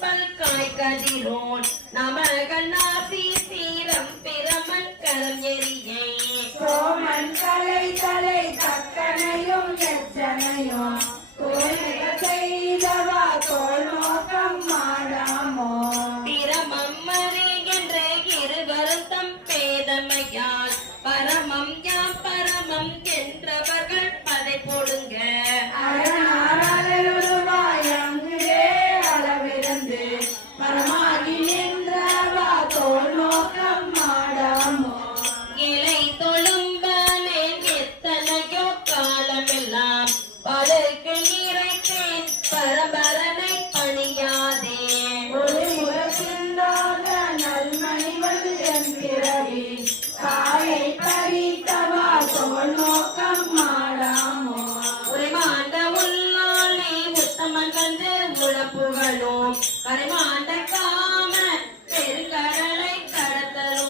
பல்காய் கதிரோன் நமகநாசி serum பிரமன் கரம் எரியை சோமன் கலை தலை தக்கனையும் எச்சனையும் செய்தவா தோல் நோக்கம் மாடாமோ பிரமம் மறிகின்ற இருவரும் தம் பேதமையால் பரமம் யாம் பரமம் என்றவர்கள் பதை போடுங்க அரணாரலுருவாயங்கே அளவிருந்து பரமாகி நின்றவா தோல் நோக்கம் மாடாமோ இலை தொழும்பனே எத்தனையோ காலமெல்லாம் படுக்கு இறைத்தேன் பரபரனை பணியாதே ஒரு முகத்தின்றாக நல்மணிவது என் பிறவி காயை பறித்தவா தோல் நோக்கம் மாடாமோ உரைமாண்ட உள்ளானே உத்தமன் கண்டு உழப்புகளும் கரைமா